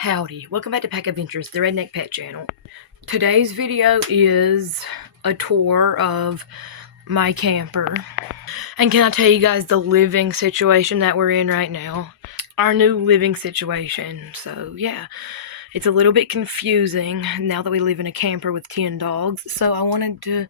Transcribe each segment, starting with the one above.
Howdy, welcome back to Pack Adventures, the Redneck Pet Channel. Today's video is a tour of my camper. And can I tell you guys the living situation that we're in right now? Our new living situation. So yeah, it's a little bit confusing now that we live in a camper with 10 dogs. So I wanted to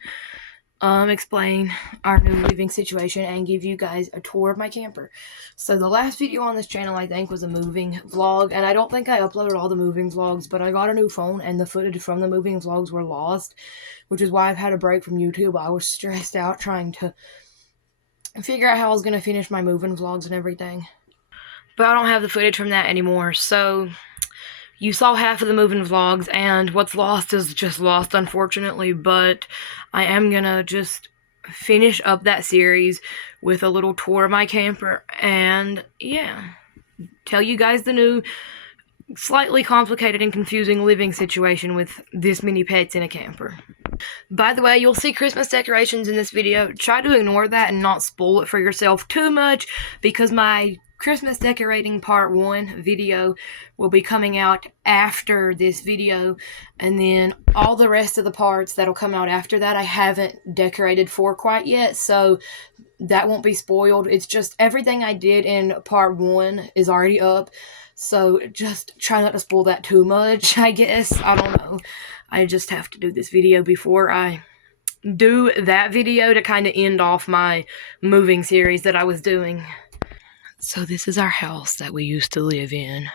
explain our new living situation and give you guys a tour of my camper. So the last video on this channel, I think, was a moving vlog, and I don't think I uploaded all the moving vlogs, but I got a new phone and the footage from the moving vlogs were lost, which is why I've had a break from YouTube. I was stressed out trying to figure out how I was going to finish my moving vlogs and everything, but I don't have the footage from that anymore. So you saw half of the moving vlogs, and what's lost is just lost, unfortunately, but I am gonna just finish up that series with a little tour of my camper, and yeah, tell you guys the new, slightly complicated and confusing living situation with this many pets in a camper. By the way, you'll see Christmas decorations in this video. Try to ignore that and not spoil it for yourself too much, because my Christmas decorating part 1 video will be coming out after this video, and then all the rest of the parts that'll come out after that I haven't decorated for quite yet, so that won't be spoiled. It's just everything I did in part 1 is already up, so just try not to spoil that too much, I guess. I don't know. I just have to do this video before I do that video to kind of end off my moving series that I was doing. So this is our house that we used to live in.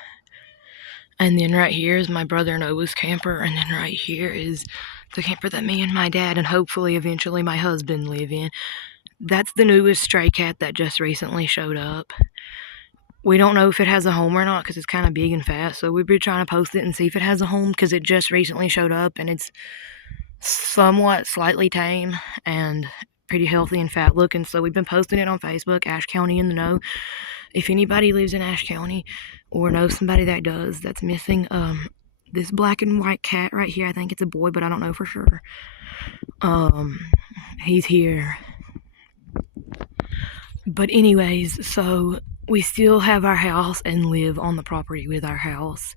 And then right here is my brother Noah's camper. And then right here is the camper that me and my dad and hopefully eventually my husband live in. That's the newest stray cat that just recently showed up. We don't know if it has a home or not because it's kind of big and fat. So we've been trying to post it and see if it has a home because it just recently showed up. And it's somewhat slightly tame and pretty healthy and fat looking. So we've been posting it on Facebook, Ashe County in the Know. If anybody lives in Ashe County or knows somebody that does, that's missing this black and white cat right here, I think it's a boy, but I don't know for sure. He's here. But anyways, so we still have our house and live on the property with our house.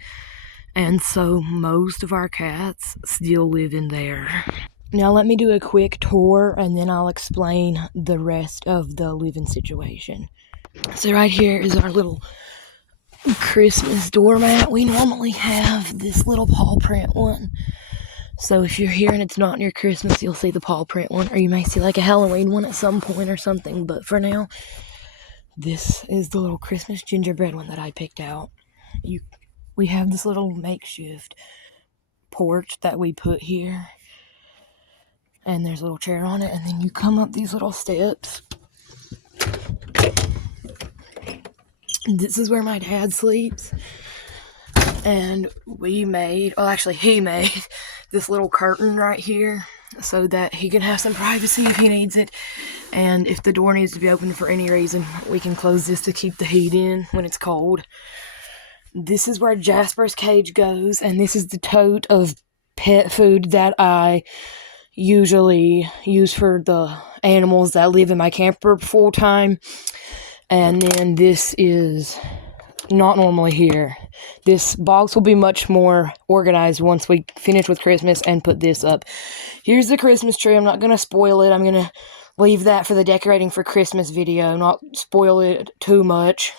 And so most of our cats still live in there. Now let me do a quick tour and then I'll explain the rest of the living situation. So right here is our little Christmas doormat. We normally have this little paw print one. So if you're here and it's not near Christmas, you'll see the paw print one, or you may see like a Halloween one at some point or something. But for now, this is the little Christmas gingerbread one that I picked out. We have this little makeshift porch that we put here. And there's a little chair on it, and then you come up these little steps. This is where my dad sleeps. And he made this little curtain right here so that he can have some privacy if he needs it. And if the door needs to be opened for any reason, we can close this to keep the heat in when it's cold. This is where Jasper's cage goes, and this is the tote of pet food that I usually use for the animals that live in my camper full time. And then this is not normally here. This box will be much more organized once we finish with Christmas and put this up. Here's the Christmas tree. I'm not going to spoil it. I'm going to leave that for the decorating for Christmas video, not spoil it too much.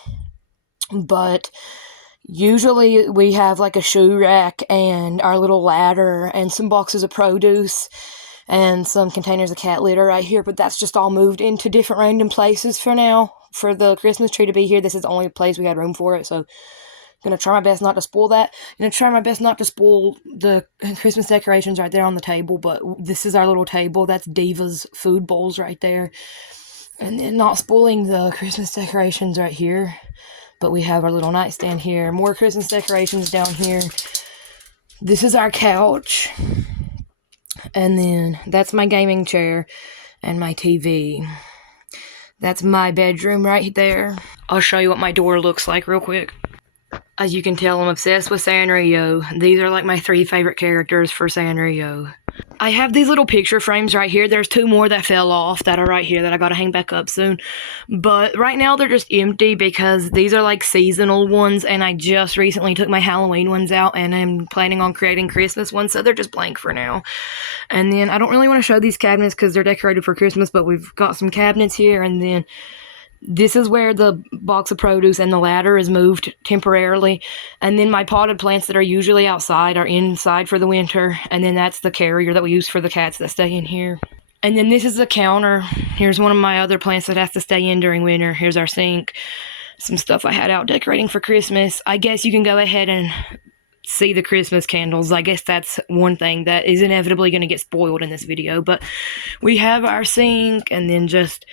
But usually we have like a shoe rack and our little ladder and some boxes of produce and some containers of cat litter right here, but that's just all moved into different random places for now. For the Christmas tree to be here, this is the only place we had room for it, so I'm going to try my best not to spoil that. I'm going to try my best not to spoil the Christmas decorations right there on the table, but this is our little table. That's Diva's food bowls right there. And then not spoiling the Christmas decorations right here, but we have our little nightstand here. More Christmas decorations down here. This is our couch. And then that's my gaming chair and my TV. That's my bedroom right there. I'll show you what my door looks like real quick. As you can tell, I'm obsessed with Sanrio. These are like my 3 favorite characters for Sanrio. I have these little picture frames right here. There's 2 more that fell off that are right here that I gotta hang back up soon. But right now they're just empty because these are like seasonal ones, and I just recently took my Halloween ones out and I'm planning on creating Christmas ones, so they're just blank for now. And then I don't really want to show these cabinets because they're decorated for Christmas, but we've got some cabinets here, and then this is where the box of produce and the ladder is moved temporarily. And then my potted plants that are usually outside are inside for the winter. And then that's the carrier that we use for the cats that stay in here. And then this is the counter. Here's one of my other plants that has to stay in during winter. Here's our sink. Some stuff I had out decorating for Christmas. I guess you can go ahead and see the Christmas candles. I guess that's one thing that is inevitably going to get spoiled in this video. But we have our sink, and then just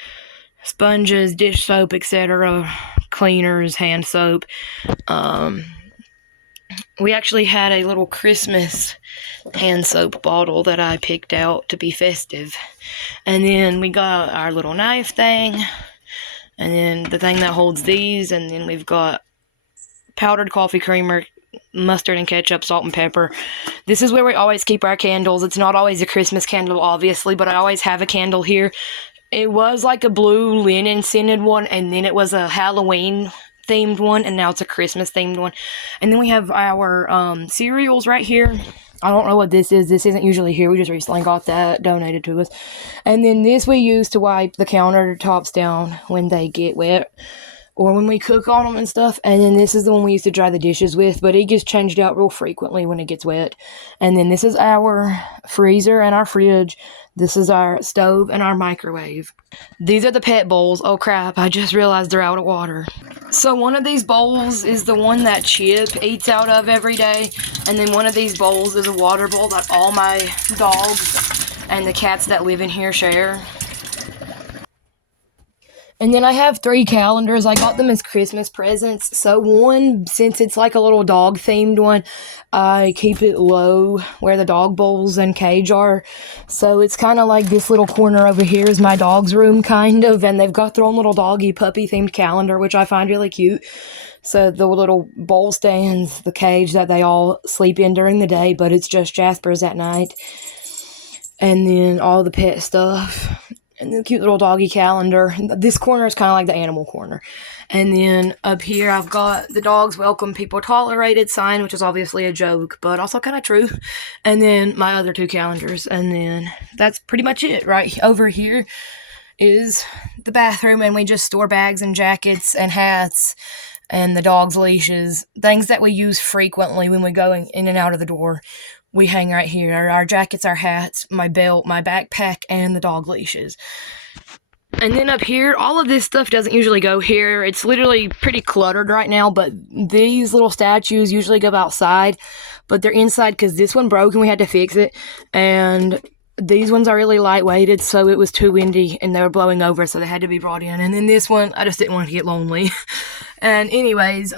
sponges, dish soap, etc., cleaners, hand soap. We actually had a little Christmas hand soap bottle that I picked out to be festive. And then we got our little knife thing, and then the thing that holds these, and then we've got powdered coffee creamer, mustard and ketchup, salt and pepper. This is where we always keep our candles. It's not always a Christmas candle, obviously, but I always have a candle here. It was like a blue linen scented one, and then it was a Halloween themed one, and now it's a Christmas themed one. And then we have our cereals right here. I don't know what this is. This isn't usually here. We just recently got that donated to us. And then this we use to wipe the countertops down when they get wet, or when we cook on them and stuff. And then this is the one we used to dry the dishes with, but it gets changed out real frequently when it gets wet. And then this is our freezer and our fridge. This is our stove and our microwave. These are the pet bowls. Oh crap, I just realized they're out of water. So one of these bowls is the one that Chip eats out of every day. And then one of these bowls is a water bowl that all my dogs and the cats that live in here share. And then I have 3 calendars. I got them as Christmas presents. So one, since it's like a little dog-themed one, I keep it low where the dog bowls and cage are. So it's kind of like this little corner over here is my dog's room, kind of. And they've got their own little doggy puppy-themed calendar, which I find really cute. So the little bowl stands, the cage that they all sleep in during the day, but it's just Jasper's at night. And then all the pet stuff. And the cute little doggy calendar. This corner is kind of like the animal corner. And then up here, I've got the dogs welcome, people tolerated sign, which is obviously a joke, but also kind of true. And then my other 2 calendars. And then that's pretty much it. Right over here is the bathroom, and we just store bags and jackets and hats and the dog's leashes, things that we use frequently when we go in and out of the door. We hang right here. Our jackets, our hats, my belt, my backpack, and the dog leashes. And then up here, all of this stuff doesn't usually go here. It's literally pretty cluttered right now, but these little statues usually go outside, but they're inside because this one broke and we had to fix it. And these ones are really lightweighted, so it was too windy and they were blowing over, so they had to be brought in. And then this one, I just didn't want to get lonely. And anyways,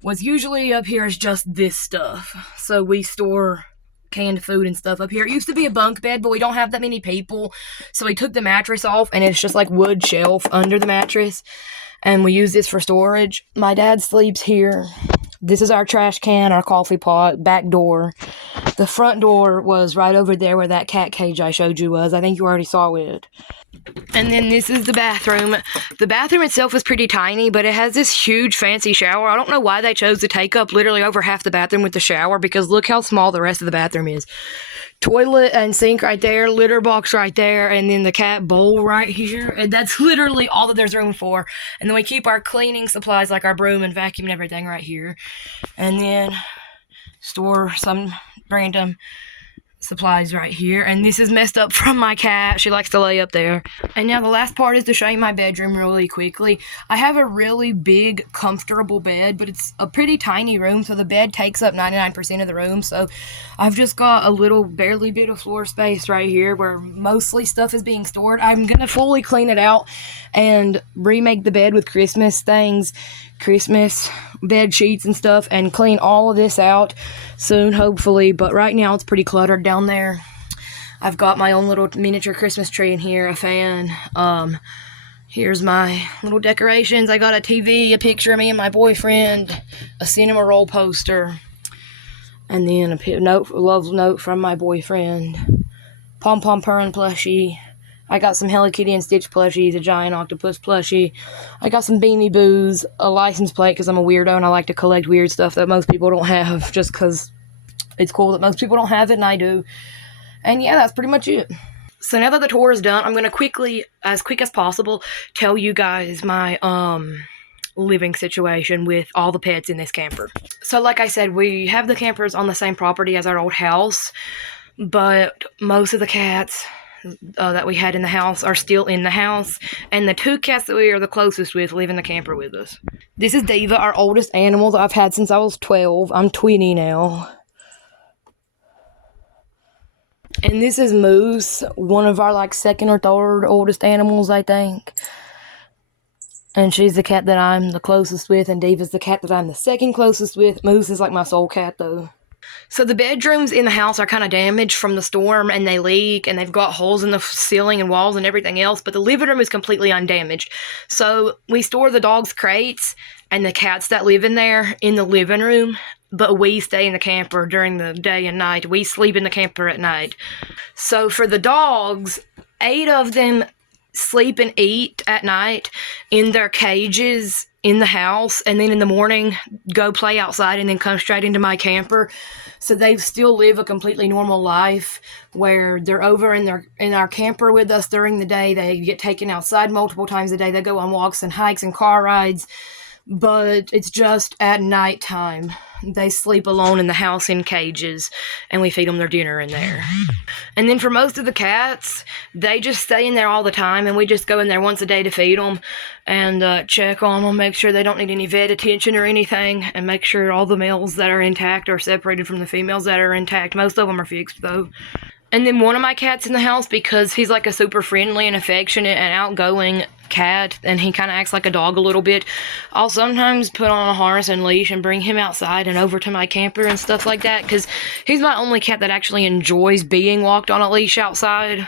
what's usually up here is just this stuff. So we store canned food and stuff up here. It used to be a bunk bed, but we don't have that many people, so we took the mattress off, and it's just like wood shelf under the mattress, and we use this for storage. My dad sleeps here. This is our trash can, our coffee pot, back door. The front door was right over there where that cat cage I showed you was. I think you already saw it. And then this is the bathroom. The bathroom itself is pretty tiny, but it has this huge fancy shower. I don't know why they chose to take up literally over half the bathroom with the shower, because look how small the rest of the bathroom is. Toilet and sink right there, litter box right there, and then the cat bowl right here. And that's literally all that there's room for. And then we keep our cleaning supplies like our broom and vacuum and everything right here. And then store some random supplies right here. And this is messed up from my cat. She likes to lay up there. And now the last part is to show you my bedroom really quickly. I have a really big, comfortable bed, but it's a pretty tiny room, so the bed takes up 99% of the room. So I've just got a little, barely bit of floor space right here where mostly stuff is being stored. I'm gonna fully clean it out and remake the bed with Christmas things, Christmas bed sheets and stuff, and clean all of this out soon, hopefully. But right now it's pretty cluttered down there. I've got my own little miniature Christmas tree in here, a fan. Here's my little decorations. I got a TV, a picture of me and my boyfriend, a cinema roll poster, and then a love note from my boyfriend. Pom Pom Purin plushie. I got some Hello Kitty and Stitch plushies, a giant octopus plushie. I got some Beanie Boos, a license plate because I'm a weirdo and I like to collect weird stuff that most people don't have just because it's cool that most people don't have it and I do. And yeah, that's pretty much it. So now that the tour is done, I'm going to quickly, as quick as possible, tell you guys my living situation with all the pets in this camper. So like I said, we have the campers on the same property as our old house, but most of the cats that we had in the house are still in the house, and the 2 cats that we are the closest with live in the camper with us. This is Diva, our oldest animal that I've had since I was 12. I'm 20 now. And this is Moose, one of our, like, 2nd or 3rd oldest animals, I think. And she's the cat that I'm the closest with, and Diva's the cat that I'm the 2nd closest with. Moose is, like, my soul cat, though. So the bedrooms in the house are kind of damaged from the storm, and they leak, and they've got holes in the ceiling and walls and everything else, but the living room is completely undamaged. So we store the dogs' crates and the cats that live in there in the living room, but we stay in the camper during the day and night. We sleep in the camper at night. So for the dogs, 8 of them sleep and eat at night in their cages in the house, and then in the morning go play outside and then come straight into my camper. So they still live a completely normal life where they're over in our camper with us during the day. They get taken outside multiple times a day. They go on walks and hikes and car rides, but it's just at nighttime. They sleep alone in the house in cages, and we feed them their dinner in there. And then for most of the cats, they just stay in there all the time, and we just go in there once a day to feed them and check on them, make sure they don't need any vet attention or anything, and make sure all the males that are intact are separated from the females that are intact. Most of them are fixed, though. And then one of my cats in the house, because he's like a super friendly and affectionate and outgoing cat, and he kind of acts like a dog a little bit, I'll sometimes put on a harness and leash and bring him outside and over to my camper and stuff like that, because he's my only cat that actually enjoys being walked on a leash outside,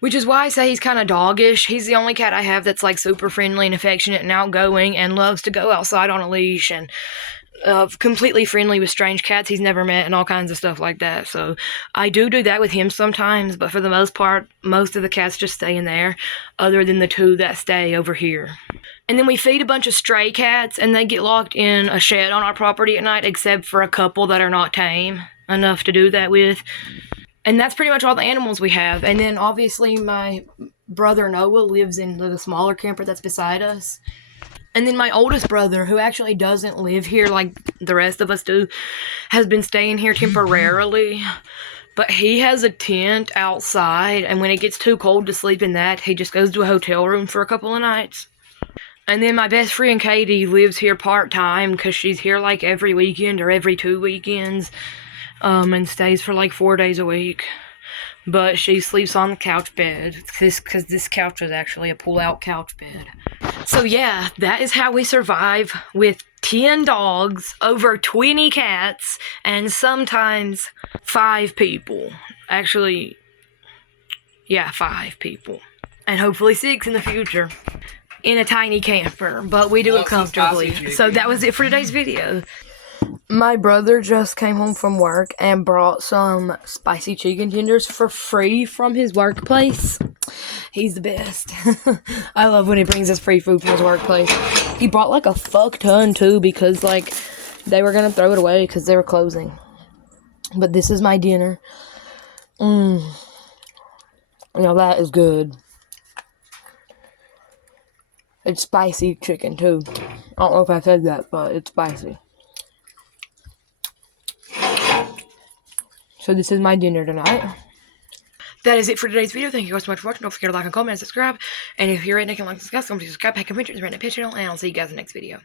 which is why I say he's kind of doggish. He's the only cat I have that's like super friendly and affectionate and outgoing and loves to go outside on a leash and completely friendly with strange cats he's never met and all kinds of stuff like that. So I do that with him sometimes, but for the most part, most of the cats just stay in there, other than the 2 that stay over here. And then we feed a bunch of stray cats, and they get locked in a shed on our property at night, except for a couple that are not tame enough to do that with. And that's pretty much all the animals we have. And then obviously my brother Noah lives in the smaller camper that's beside us. And then my oldest brother, who actually doesn't live here like the rest of us do, has been staying here temporarily. But he has a tent outside, and when it gets too cold to sleep in that, he just goes to a hotel room for a couple of nights. And then my best friend Katie lives here part-time because she's here like every weekend or every 2 weekends, and stays for like 4 days a week. But she sleeps on the couch bed because this couch is actually a pull-out couch bed. So yeah, that is how we survive with 10 dogs, over 20 cats, and sometimes 5 people. Actually, yeah, 5 people. And hopefully 6 in the future. In a tiny camper, but we do it comfortably. So that was it for today's video. My brother just came home from work and brought some spicy chicken tenders for free from his workplace. He's the best. I love when he brings us free food from his workplace. He brought like a fuck ton too, because like they were gonna throw it away because they were closing. But this is my dinner. Now that is good. It's spicy chicken too. I don't know if I said that, but it's spicy. So this is my dinner tonight. That is it for today's video. Thank you guys so much for watching. Don't forget to like and comment and subscribe. And if you're redneck and like this guy, come to subscribe, pack and pictures, redneck pet channel, and I'll see you guys in the next video.